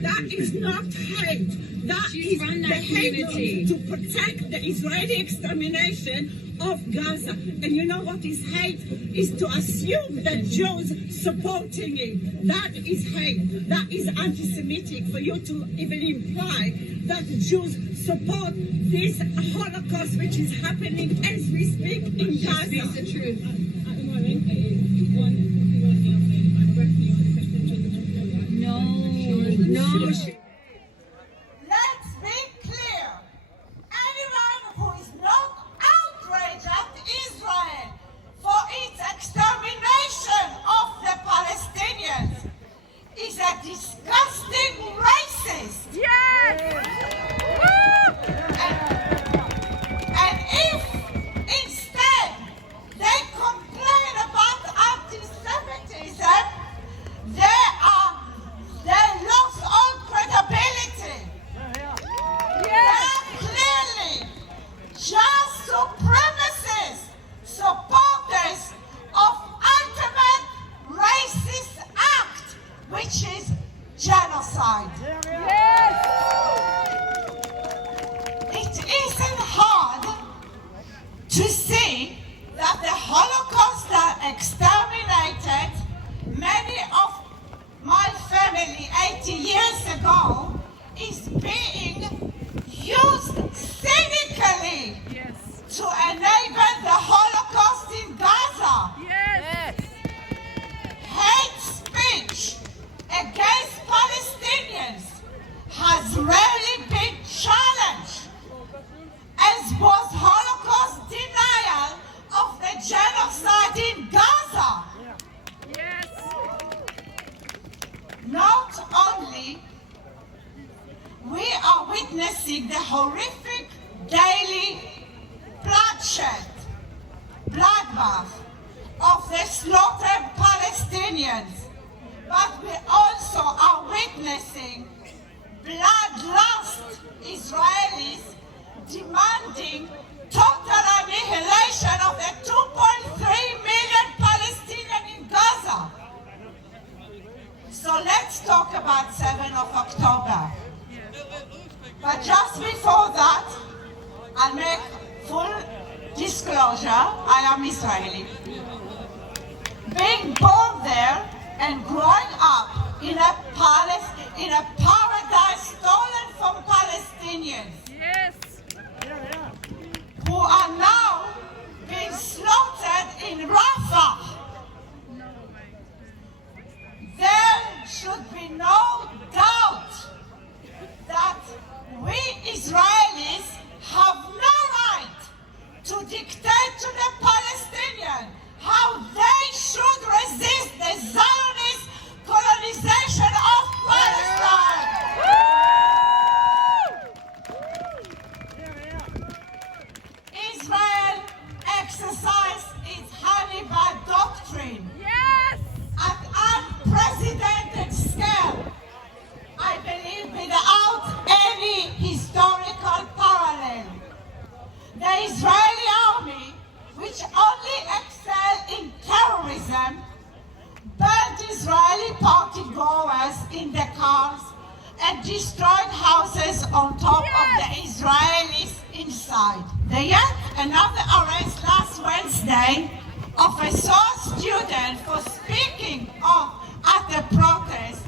That is not hate. That is the hate to protect the Israeli extermination of Gaza. And you know what is hate? Is to assume that Jews supporting it. That is hate. That is anti-Semitic for you to even imply that Jews support this Holocaust which is happening as we speak in Gaza. Speaks the truth. No. Let's be clear. Anyone who is not outraged at Israel for its extermination of the Palestinians is a disgusting racist. Yes! And if instead they complain about anti-Semitism, they lost all credibility. They are clearly just supremacists, supporters of ultimate racist act, which is genocide. It isn't hard to see that the Holocaust that exterminated many of my family 80 years ago is being used cynically to enable the Holocaust in Gaza. Hate speech against Palestinians has rarely been challenged, as was Holocaust denial of the genocide in Gaza. Not only we are witnessing the horrific daily bloodshed, bloodbath of the slaughtered Palestinians, but we also are witnessing bloodlust Israelis demanding total annihilation of the 2.3 million Palestinians in Gaza. So let's talk about 7th of October. But just before that, I'll make full disclosure, I am Israeli. Being born there and growing up in a paradise stolen from Palestinians who are now being slaughtered in Rafah. There should be no doubt that we Israelis have no right to dictate to the Palestinians how they should resist the Zionist colonization of Palestine. Israel exercised its Hannibal doctrine at unprecedented scale, I believe without any historical parallel. The Israeli army, which only excelled in terrorism, burned Israeli partygoers in the cars and destroyed houses on top of the Israelis inside. There yet another arrest last Wednesday of a SOAS student for speaking up at a protest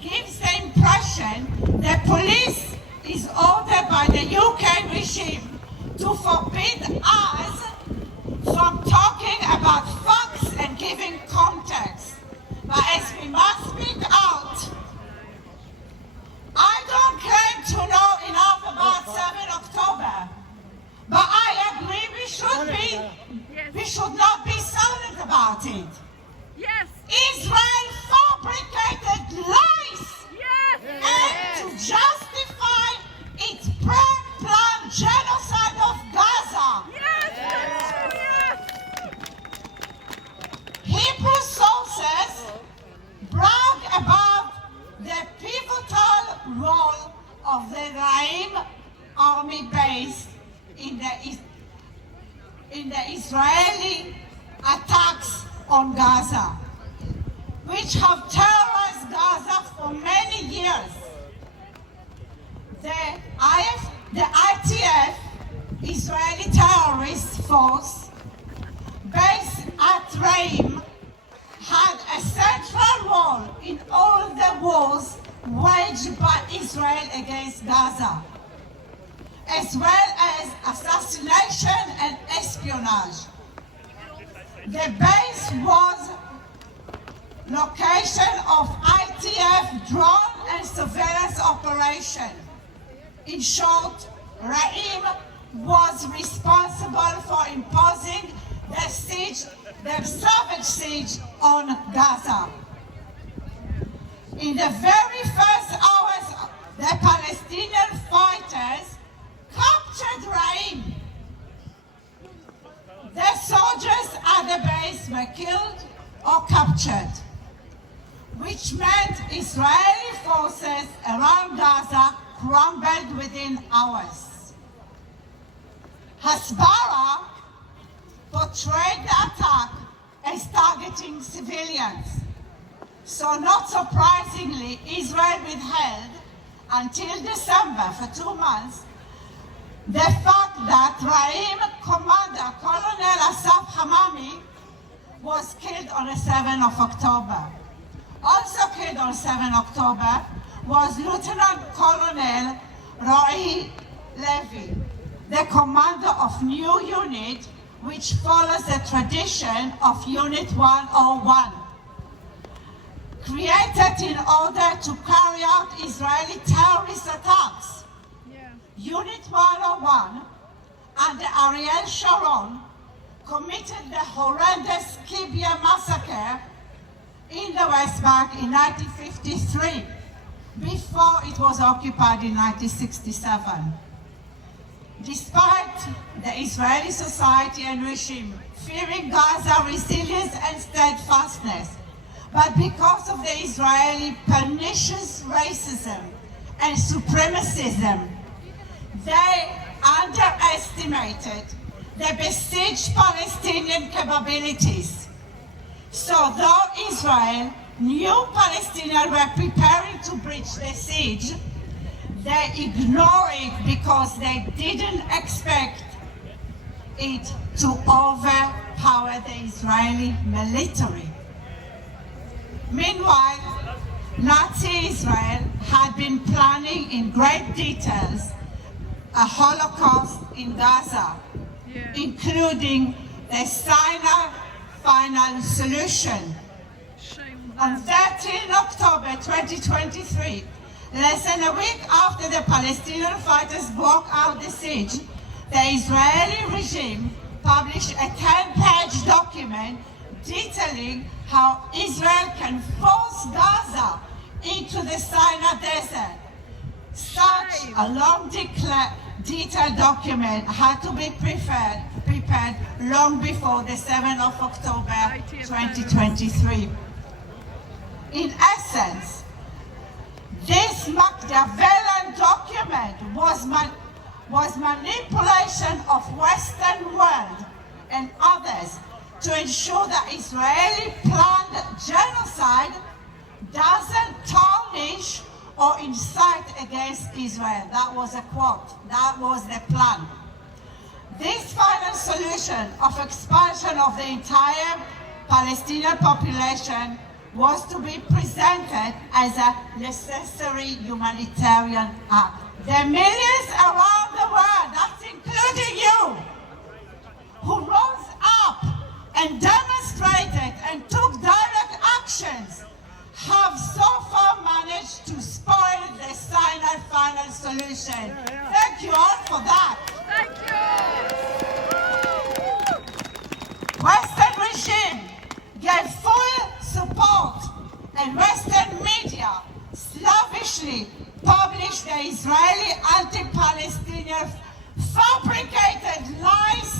gives the impression the police is ordered by the UK regime to forbid us from talking about facts and giving context. But as we must speak out, I don't claim to know enough about 7th October, but I agree we should not be silent about it. Israel fabricated lies and to justify its pre-planned genocide of Gaza. Hebrew sources brag about the pivotal role of the Raim army base in the Israeli attacks on Gaza, which have terrorized Gaza for many years. Israeli terrorist force based at Reim had a central role in all the wars waged by Israel against Gaza, as well as assassination and espionage. The base was location of ITF drone and surveillance operation. In short, Reim was responsible for imposing the savage siege on Gaza. In the very first hours, the Palestinian fighters captured Reim. The soldiers at the base were killed or captured, which meant Israeli forces around Gaza crumbled within hours. Hezbollah portrayed the attack as targeting civilians. So not surprisingly, Israel withheld until December, for 2 months, the fact that Reim commander Colonel Asaf Hamami was killed on the 7th of October. Also killed on 7 October was Lieutenant Colonel Roy Levy, the commander of new unit, which follows the tradition of Unit 101, created in order to carry out Israeli terrorist attacks. Unit 101 under Ariel Sharon committed the horrendous Kibbutz massacre in the West Bank in 1953, before it was occupied in 1967. Despite the Israeli society and regime fearing Gaza's resilience and steadfastness, but because of the Israeli pernicious racism and supremacism, they underestimated the besieged Palestinian capabilities. So though Israel knew Palestinians were preparing to breach the siege, they ignored it because they didn't expect it to overpower the Israeli military. Meanwhile, Nazi Israel had been planning in great details a Holocaust in Gaza, including the Sinai final solution. On 13 October 2023, less than a week after the Palestinian fighters broke out the siege, the Israeli regime published a 10-page document detailing how Israel can force Gaza into the Sinai desert. Such a long detailed document had to be prepared long before the 7th of October 2023. In essence, this Machiavellian document was manipulation of Western world and others to ensure that Israeli planned genocide doesn't tarnish or incite against Israel. That was a quote. That was the plan. This final solution of expulsion of the entire Palestinian population was to be presented as a necessary humanitarian act. The millions around the world, that's including you, who rose up and demonstrated and took direct actions, have so far managed to spoil the Sinai final solution. Thank you all for that. Thank you. Western regime gave full support, and Western media slavishly published the Israeli anti-Palestinian fabricated lies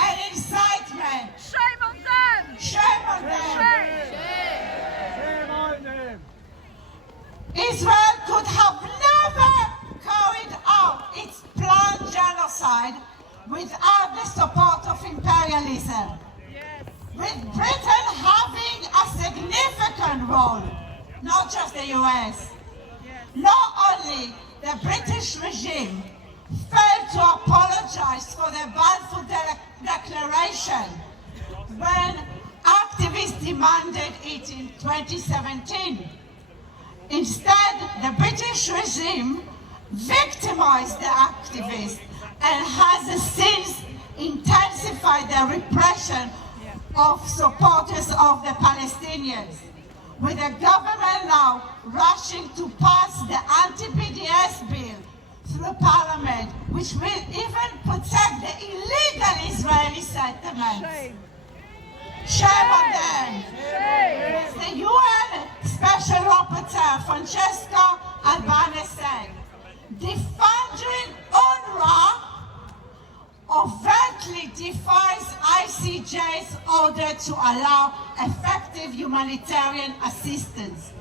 and incitement. Shame on them! Shame on them! Shame on them! Israel could have never carried out its planned genocide without the support of imperialism. Yes. With Britain having a significant role, not just the US. Yes. Not only the British regime failed to apologize for the Balfour Declaration when activists demanded it in 2017. Instead, the British regime victimized the activists and has since intensified the repression of supporters of the Palestinians, with the government now rushing to pass the anti-BDS bill through Parliament, which will even protect the illegal Israeli settlements. Shame on them. The UN Special Rapporteur Francesca Albanese said, defunding UNRWA overtly defies ICJ's order to allow effective humanitarian assistance.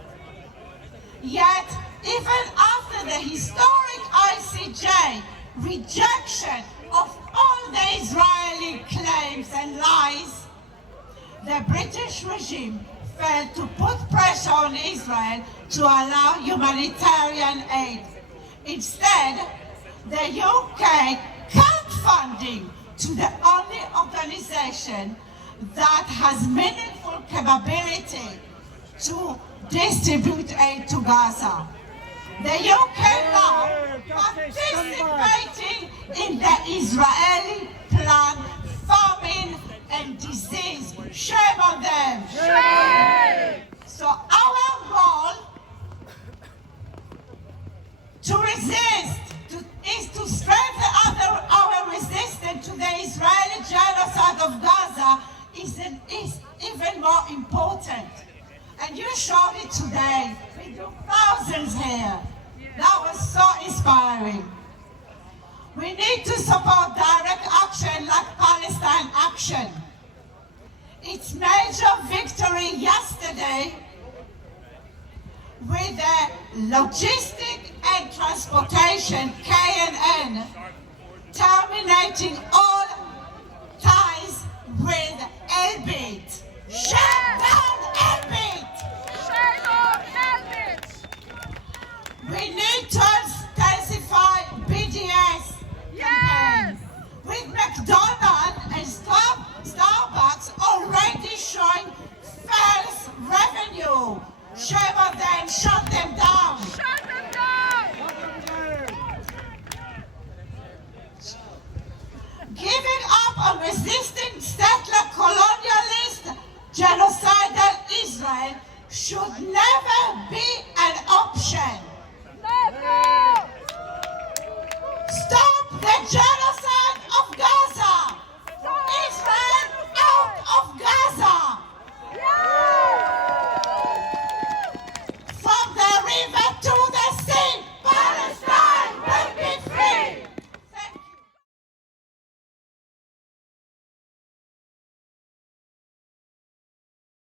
Yet, even after the historic ICJ rejection of all the Israeli claims and lies, the British regime failed to put pressure on Israel to allow humanitarian aid. Instead, the UK cut funding to the only organization that has meaningful capability to distribute aid to Gaza. The UK now participating in the Israeli plan, famine and disease. Shame on them. Shame! So our role to resist is to strengthen our resistance to the Israeli genocide of Gaza is even more important. And you showed it today. We do thousands here. That was so inspiring. We need to support direct action like Palestine Action. Its major victory yesterday with the logistic and transportation KNN terminating all ties with Elbit. Shut down Elbit! Shame on Elbit! We need to